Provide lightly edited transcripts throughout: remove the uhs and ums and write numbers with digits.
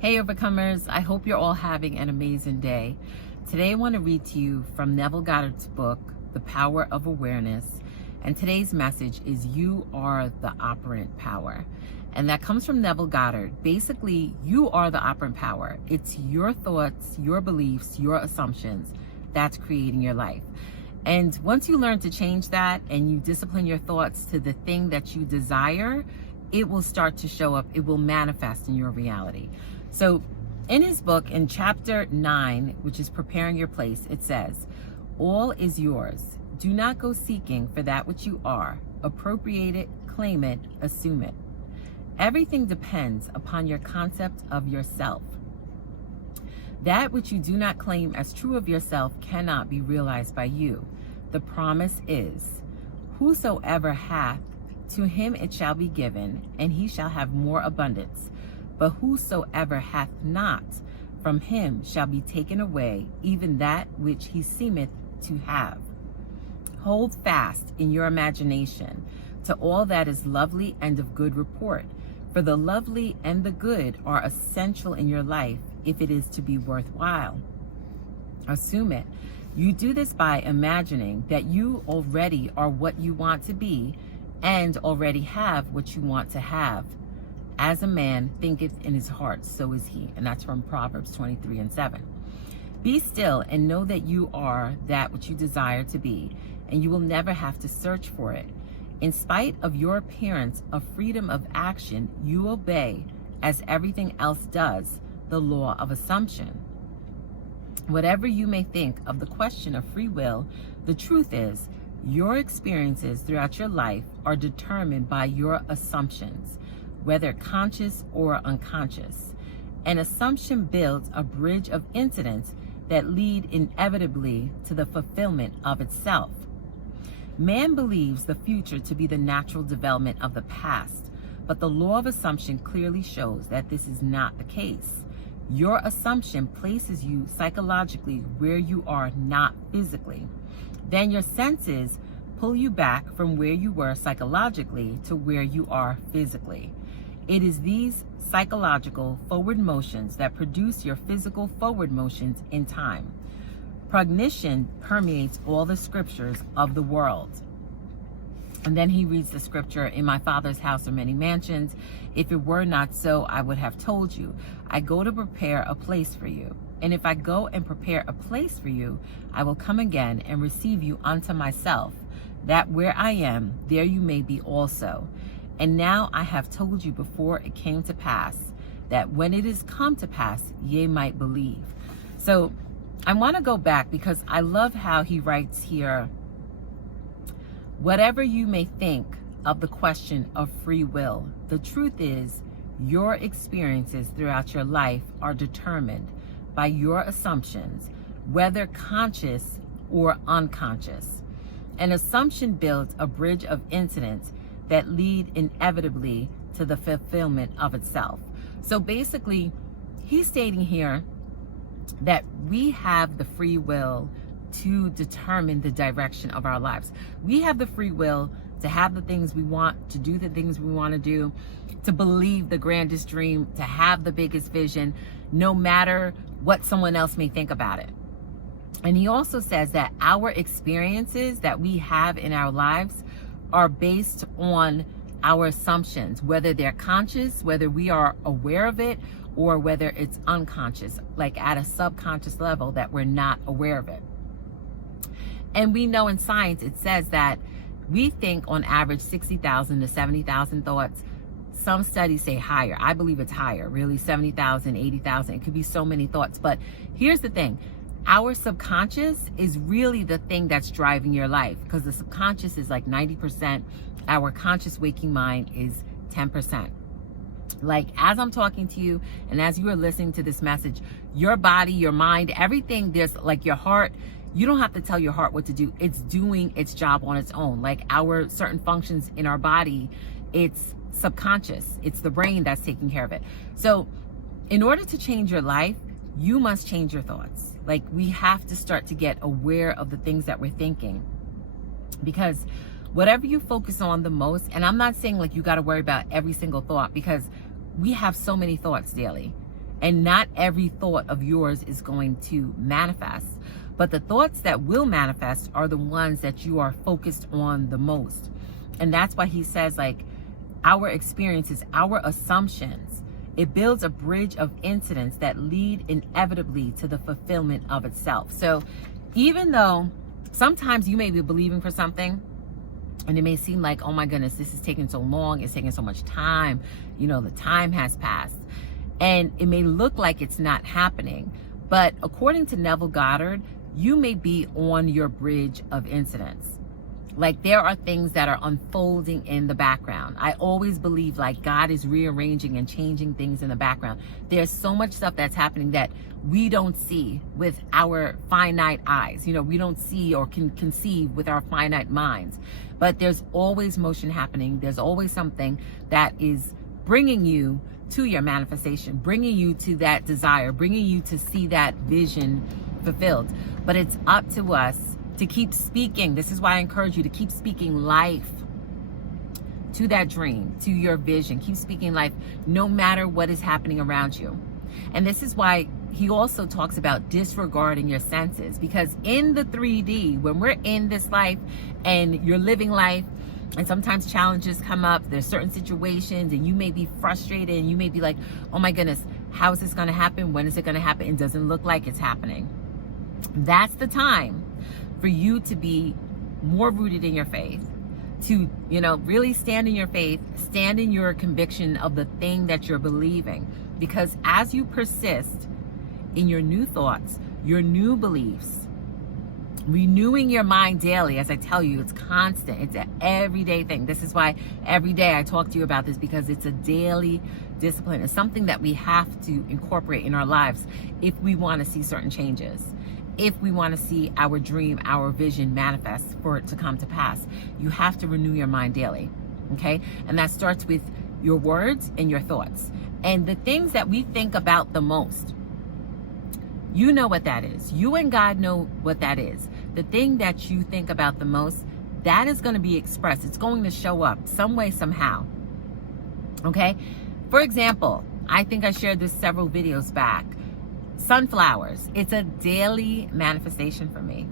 Hey Overcomers, I hope you're all having an amazing day. Today I want to read to you from Neville Goddard's book, The Power of Awareness. And today's message is You Are the Operant Power. And that comes from Neville Goddard. Basically, you are the operant power. It's your thoughts, your beliefs, your assumptions that's creating your life. And once you learn to change that and you discipline your thoughts to the thing that you desire, it will start to show up. It will manifest in your reality. So in his book, in chapter 9, which is Preparing Your Place, it says, all is yours. Do not go seeking for that which you are. Appropriate it, claim it, assume it. Everything depends upon your concept of yourself. That which you do not claim as true of yourself cannot be realized by you. The promise is, whosoever hath, to him it shall be given, and he shall have more abundance. But whosoever hath not, from him shall be taken away even that which he seemeth to have. Hold fast in your imagination to all that is lovely and of good report, for the lovely and the good are essential in your life if it is to be worthwhile. Assume it. You do this by imagining that you already are what you want to be and already have what you want to have. As a man thinketh in his heart, so is he. And that's from Proverbs 23:7. Be still and know that you are that which you desire to be, and you will never have to search for it. In spite of your appearance of freedom of action, you obey, as everything else does, the law of assumption. Whatever you may think of the question of free will, the truth is, your experiences throughout your life are determined by your assumptions, whether conscious or unconscious. An assumption builds a bridge of incidents that lead inevitably to the fulfillment of itself. Man believes the future to be the natural development of the past, but the law of assumption clearly shows that this is not the case. Your assumption places you psychologically where you are not physically. Then your senses pull you back from where you were psychologically to where you are physically. It is these psychological forward motions that produce your physical forward motions in time. Cognition permeates all the scriptures of the world. And then he reads the scripture, in my Father's house are many mansions. If it were not so, I would have told you. I go to prepare a place for you. And if I go and prepare a place for you, I will come again and receive you unto myself, that where I am, there you may be also. And now I have told you before it came to pass, that when it is come to pass, ye might believe. So I want to go back because I love how he writes here, whatever you may think of the question of free will, the truth is your experiences throughout your life are determined by your assumptions, whether conscious or unconscious. An assumption builds a bridge of incidents that lead inevitably to the fulfillment of itself. So basically, he's stating here that we have the free will to determine the direction of our lives. We have the free will to have the things we want, to do the things we want to do, to believe the grandest dream, to have the biggest vision, no matter what someone else may think about it. And he also says that our experiences that we have in our lives are based on our assumptions, whether they're conscious, whether we are aware of it, or whether it's unconscious, like at a subconscious level that we're not aware of it. And we know in science, it says that we think on average 60,000 to 70,000 thoughts. Some studies say higher. I believe it's higher, really 70,000, 80,000. It could be so many thoughts. But here's the thing. Our subconscious is really the thing that's driving your life, because the subconscious is like 90%. Our conscious waking mind is 10%. Like as I'm talking to you and as you are listening to this message, your body, your mind, everything, there's like your heart, you don't have to tell your heart what to do. It's doing its job on its own. Like our certain functions in our body, it's subconscious. It's the brain that's taking care of it. So in order to change your life, you must change your thoughts. Like we have to start to get aware of the things that we're thinking, because whatever you focus on the most, and I'm not saying like you got to worry about every single thought, because we have so many thoughts daily. And not every thought of yours is going to manifest. But the thoughts that will manifest are the ones that you are focused on the most. And that's why he says, like, our experiences, our assumptions, it builds a bridge of incidents that lead inevitably to the fulfillment of itself. So even though sometimes you may be believing for something, and it may seem like, oh my goodness, this is taking so long, it's taking so much time, the time has passed. And it may look like it's not happening. But according to Neville Goddard, you may be on your bridge of incidents. Like, there are things that are unfolding in the background. I always believe like God is rearranging and changing things in the background. There's so much stuff that's happening that we don't see with our finite eyes. We don't see or can conceive with our finite minds. But there's always motion happening. There's always something that is bringing you to your manifestation, bringing you to that desire, bringing you to see that vision fulfilled. But it's up to us to keep speaking. This is why I encourage you to keep speaking life to that dream, to your vision. Keep speaking life no matter what is happening around you. And this is why he also talks about disregarding your senses, because in the 3D, when we're in this life and you're living life, and sometimes challenges come up, there's certain situations and you may be frustrated and you may be like, oh my goodness, how is this going to happen? When is it going to happen? It doesn't look like it's happening. That's the time for you to be more rooted in your faith, to, really stand in your faith, stand in your conviction of the thing that you're believing. Because as you persist in your new thoughts, your new beliefs, renewing your mind daily, as I tell you, it's constant. It's an everyday thing. This is why every day I talk to you about this, because it's a daily discipline. It's something that we have to incorporate in our lives if we want to see certain changes. If we want to see our dream, our vision manifest, for it to come to pass, you have to renew your mind daily. Okay? And that starts with your words and your thoughts. And the things that we think about the most, you know what that is. You and God know what that is. The thing that you think about the most, that is going to be expressed. It's going to show up some way, somehow. Okay? For example, I think I shared this several videos back. Sunflowers. It's a daily manifestation for me.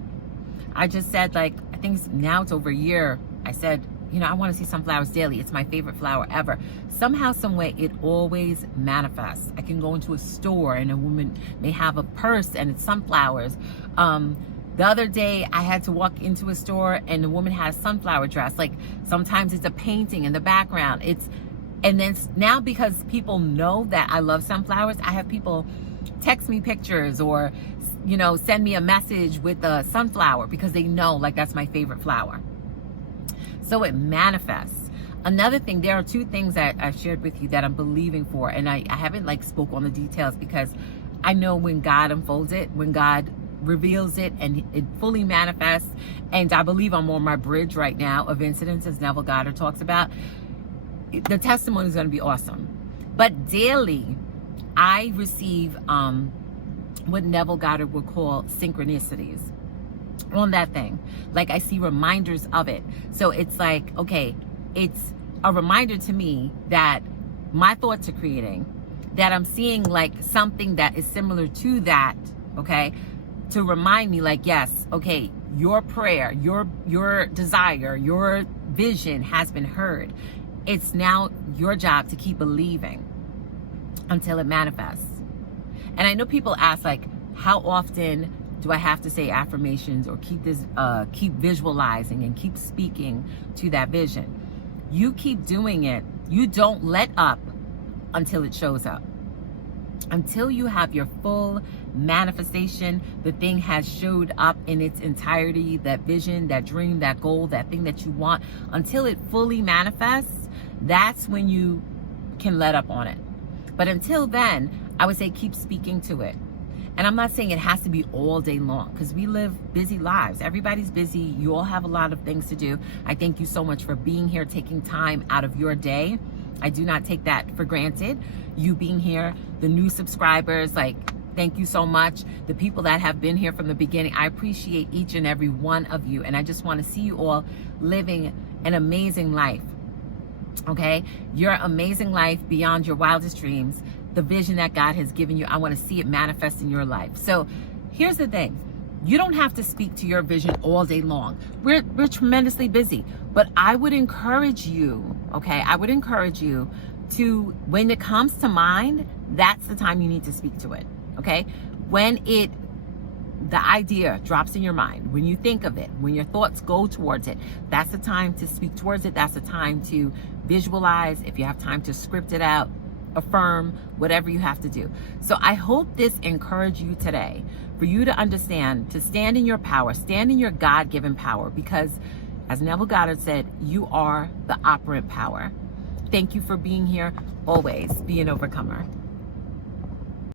I just said, I think now it's over a year. I said, I want to see sunflowers daily. It's my favorite flower ever. Somehow, some way, it always manifests. I can go into a store and a woman may have a purse and it's sunflowers. The other day, I had to walk into a store and the woman had a sunflower dress. Sometimes it's a painting in the background. And then now, because people know that I love sunflowers, I have people text me pictures or, send me a message with a sunflower because they know that's my favorite flower. So it manifests. Another thing, there are two things that I've shared with you that I'm believing for, and I haven't spoke on the details because I know when God unfolds it, when God reveals it and it fully manifests, and I believe I'm on my bridge right now of incidents, as Neville Goddard talks about, the testimony is going to be awesome. But daily, I receive what Neville Goddard would call synchronicities on that thing. I see reminders of it. So it's okay, it's a reminder to me that my thoughts are creating, that I'm seeing something that is similar to that, okay, to remind me yes, okay, your prayer, your desire, your vision has been heard. It's now your job to keep believing until it manifests. And I know people ask how often do I have to say affirmations or keep visualizing and keep speaking to that vision? You keep doing it. You don't let up until it shows up. Until you have your full manifestation, the thing has showed up in its entirety, that vision, that dream, that goal, that thing that you want, until it fully manifests, that's when you can let up on it. But until then, I would say keep speaking to it. And I'm not saying it has to be all day long, because we live busy lives. Everybody's busy. You all have a lot of things to do. I thank you so much for being here, taking time out of your day. I do not take that for granted. You being here, the new subscribers, thank you so much. The people that have been here from the beginning, I appreciate each and every one of you. And I just want to see you all living an amazing life. Okay? Your amazing life beyond your wildest dreams. the vision that God has given you. I want to see it manifest in your life. So here's the thing. You don't have to speak to your vision all day long. We're tremendously busy. But I would encourage you, okay? I would encourage you to, when it comes to mind, that's the time you need to speak to it, okay? When the idea drops in your mind, when you think of it, when your thoughts go towards it, that's the time to speak towards it. That's the time to visualize. If you have time to script it out, affirm, whatever you have to do. So I hope this encouraged you today, for you to understand, to stand in your power, stand in your God-given power, because as Neville Goddard said, you are the operant power. Thank you for being here. Always be an overcomer.